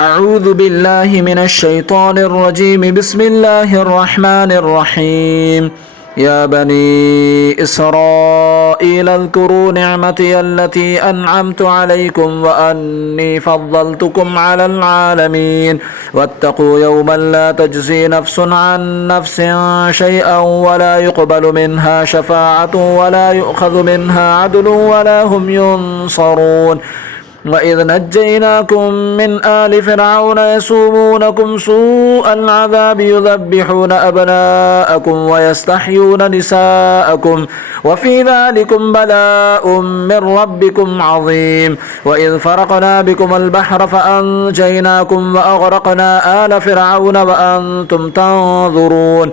أعوذ بالله من الشيطان الرجيم. بسم الله الرحمن الرحيم. يا بني إسرائيل اذكروا نعمتي التي أنعمت عليكم وأني فضلتكم على العالمين واتقوا يوما لا تجزي نفس عن نفس شيئا ولا يقبل منها شفاعة ولا يؤخذ منها عدل ولا هم ينصرون. وإذ نجيناكم من آل فرعون يسومونكم سوء العذاب يذبحون أبناءكم ويستحيون نساءكم وفي ذلكم بلاء من ربكم عظيم. وإذ فرقنا بكم البحر فأنجيناكم وأغرقنا آل فرعون وأنتم تنظرون.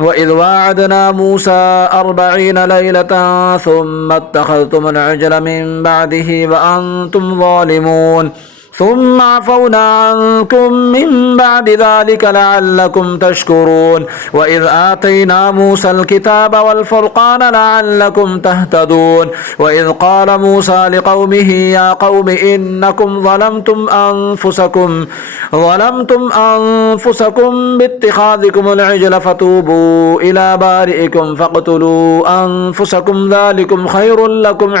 وإذ واعدنا موسى 40 ليلة ثم اتخذتم العجل من بعده وأنتم ظالمون ثم عفونا عنكم من بعد ذلك لعلكم تشكرون. وإذ آتينا موسى الكتاب والفرقان لعلكم تهتدون. وإذ قال موسى لقومه يا قوم إنكم ظلمتم أنفسكم باتخاذكم العجل فتوبوا إلى بارئكم فاقتلوا أنفسكم ذلكم خير لكم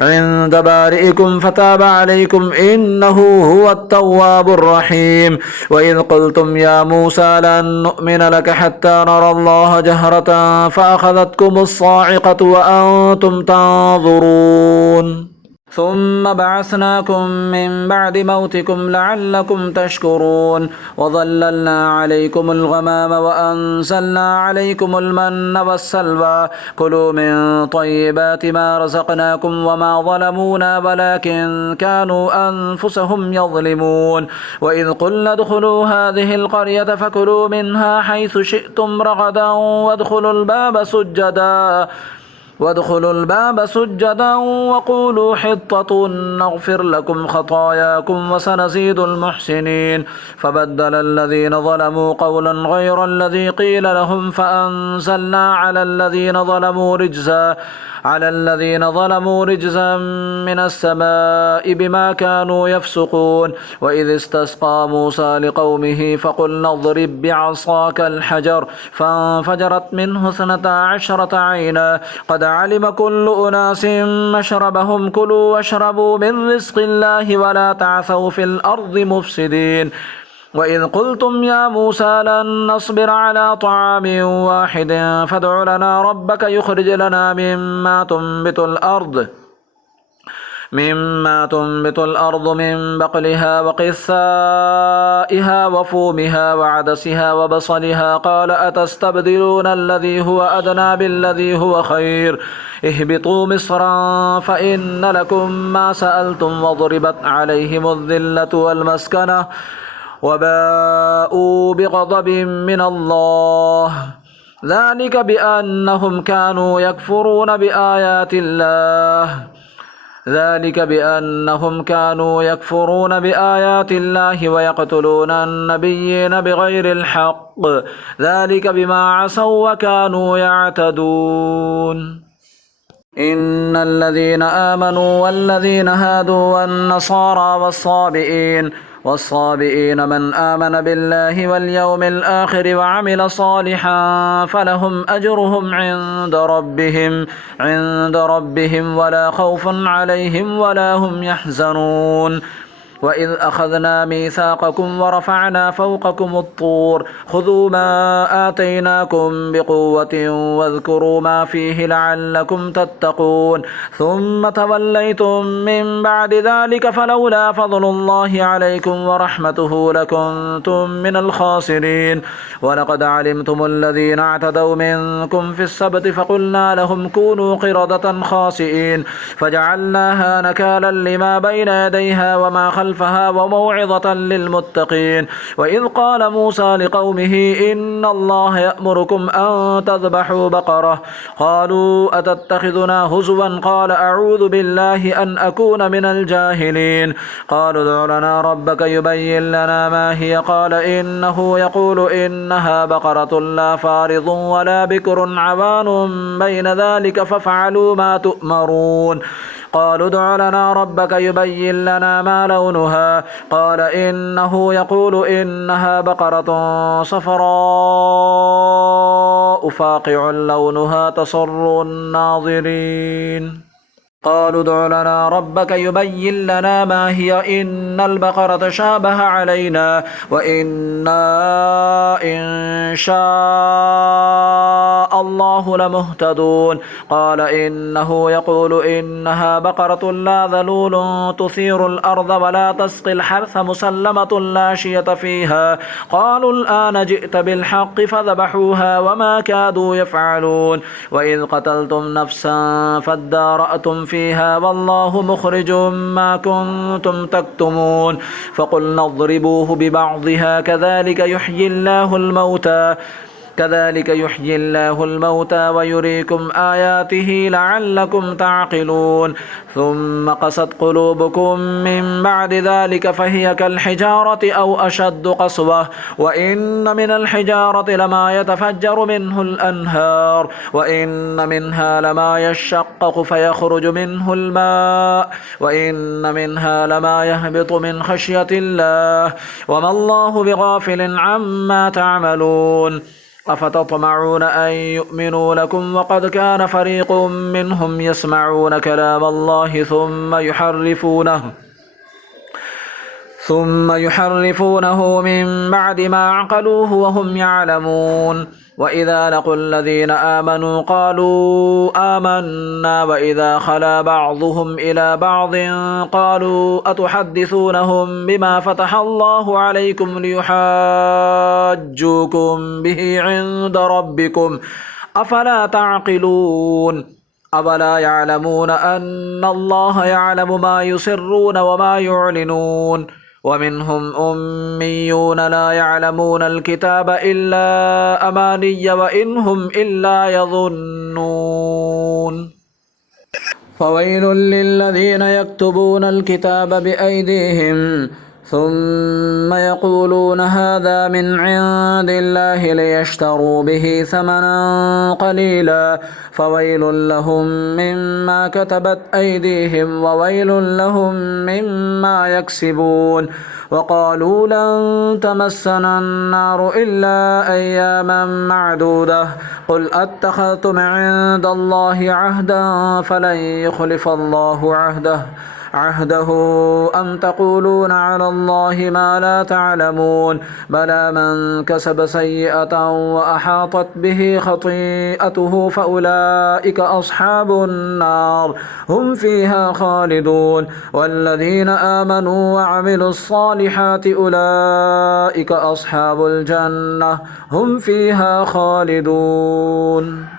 عند بارئكم فتاب عليكم إنه هو التواب الرحيم. وإذ قلتم يا موسى لن نؤمن لك حتى نرى الله جهرة فأخذتكم الصاعقة وأنتم تنظرون ثم بعثناكم من بعد موتكم لعلكم تشكرون. وظللنا عليكم الغمام وأنزلنا عليكم المن والسلوى كلوا من طيبات ما رزقناكم وما ظلمونا ولكن كانوا أنفسهم يظلمون. وإذ قلنا ادخلوا هذه القرية فكلوا منها حيث شئتم رغدا وادخلوا الباب سجدا وقولوا حطة نغفر لكم خطاياكم وسنزيد المحسنين. فبدل الذين ظلموا قولا غير الذي قيل لهم فأنزلنا على الذين ظلموا رجزا من السماء بما كانوا يفسقون. وإذ استسقى موسى لقومه فقلنا اضرب بعصاك الحجر فانفجرت منه 12 عينا قد علم كل أناس مشربهم كلوا واشربوا من رزق الله ولا تعثوا في الأرض مفسدين. وإذ قلتم يا موسى لن نصبر على طعام واحد فادع لنا ربك يخرج لنا مما تنبت الأرض من بقلها وقثائها وفومها وعدسها وبصلها قال أتستبدلون الذي هو أدنى بالذي هو خير اهبطوا مصرا فإن لكم ما سألتم وضربت عليهم الذلة والمسكنة وباءوا بغضب من الله ذلك بأنهم كانوا يكفرون بآيات الله ويقتلون النبيين بغير الحق ذلك بما عصوا وكانوا يعتدون. إن الذين آمنوا والذين هادوا والنصارى والصابئين من آمن بالله واليوم الآخر وعمل صالحا فلهم أجرهم عند ربهم ولا خوف عليهم ولا هم يحزنون. وإذ أخذنا ميثاقكم ورفعنا فوقكم الطور خذوا ما آتيناكم بقوة واذكروا ما فيه لعلكم تتقون ثم توليتم من بعد ذلك فلولا فضل الله عليكم ورحمته لكنتم من الخاسرين. ولقد علمتم الذين اعتدوا منكم في السبت فقلنا لهم كونوا قردة خاسئين فجعلناها نكالا لما بين يديها وما خلفها وموعظة للمتقين. وإذ قال موسى لقومه إن الله يأمركم أن تذبحوا بقرة قالوا أتتخذنا هزوا قال أعوذ بالله أن أكون من الجاهلين. قالوا ادع لنا ربك يبين لنا ما هي قال إنه يقول إنها بقرة لا فارض ولا بكر عوان بين ذلك فافعلوا ما تؤمرون. قالوا ادع لنا ربك يبين لنا ما لونها قال إنه يقول إنها بقرة صفراء فاقع لونها تسر الناظرين قالوا ادع لنا ربك يبين لنا ما هي إن البقرة شابه علينا وإنا إن شاء الله لمهتدون قال إنه يقول إنها بقرة لا ذلول تثير الأرض ولا تسقي الحرث مسلمة لا شية فيها قالوا الآن جئت بالحق فذبحوها وما كادوا يفعلون وإذ قتلتم نفسا فادارأتم فيها والله مخرج ما كنتم تكتمون فقلنا اضربوه ببعضها كذلك يحيي الله الموتى ويريكم آياته لعلكم تعقلون ثم قست قلوبكم من بعد ذلك فهي كالحجارة أو أشد قسوة وإن من الحجارة لما يتفجر منه الأنهار وإن منها لما يشقق فيخرج منه الماء وإن منها لما يهبط من خشية الله وما الله بغافل عما تعملون أفتطمعون أن يؤمنوا لكم وقد كان فريق منهم يسمعون كلام الله ثم يحرفونه من بعد ما عقلوه وهم يعلمون وإذا لقوا الذين آمنوا قالوا آمنا وإذا خلا بعضهم إلى بعض قالوا أتحدثونهم بما فتح الله عليكم ليحاجوكم به عند ربكم أفلا تعقلون أولا يعلمون أن الله يعلم ما يسرون وما يعلنون ومنهم أميون لا يعلمون الكتاب إلا أماني وإن هم إلا يظنون فويل للذين يكتبون الكتاب بأيديهم ثم يقولون هذا من عند الله ليشتروا به ثمنا قليلا فويل لهم مما كتبت أيديهم وويل لهم مما يكسبون وقالوا لن تمسنا النار إلا أياما معدودة قل أتخذتم عند الله عهدا فلن يخلف الله عهده أم تقولون على الله ما لا تعلمون بلى من كسب سيئة وأحاطت به خطيئته فأولئك أصحاب النار هم فيها خالدون والذين آمنوا وعملوا الصالحات أولئك أصحاب الجنة هم فيها خالدون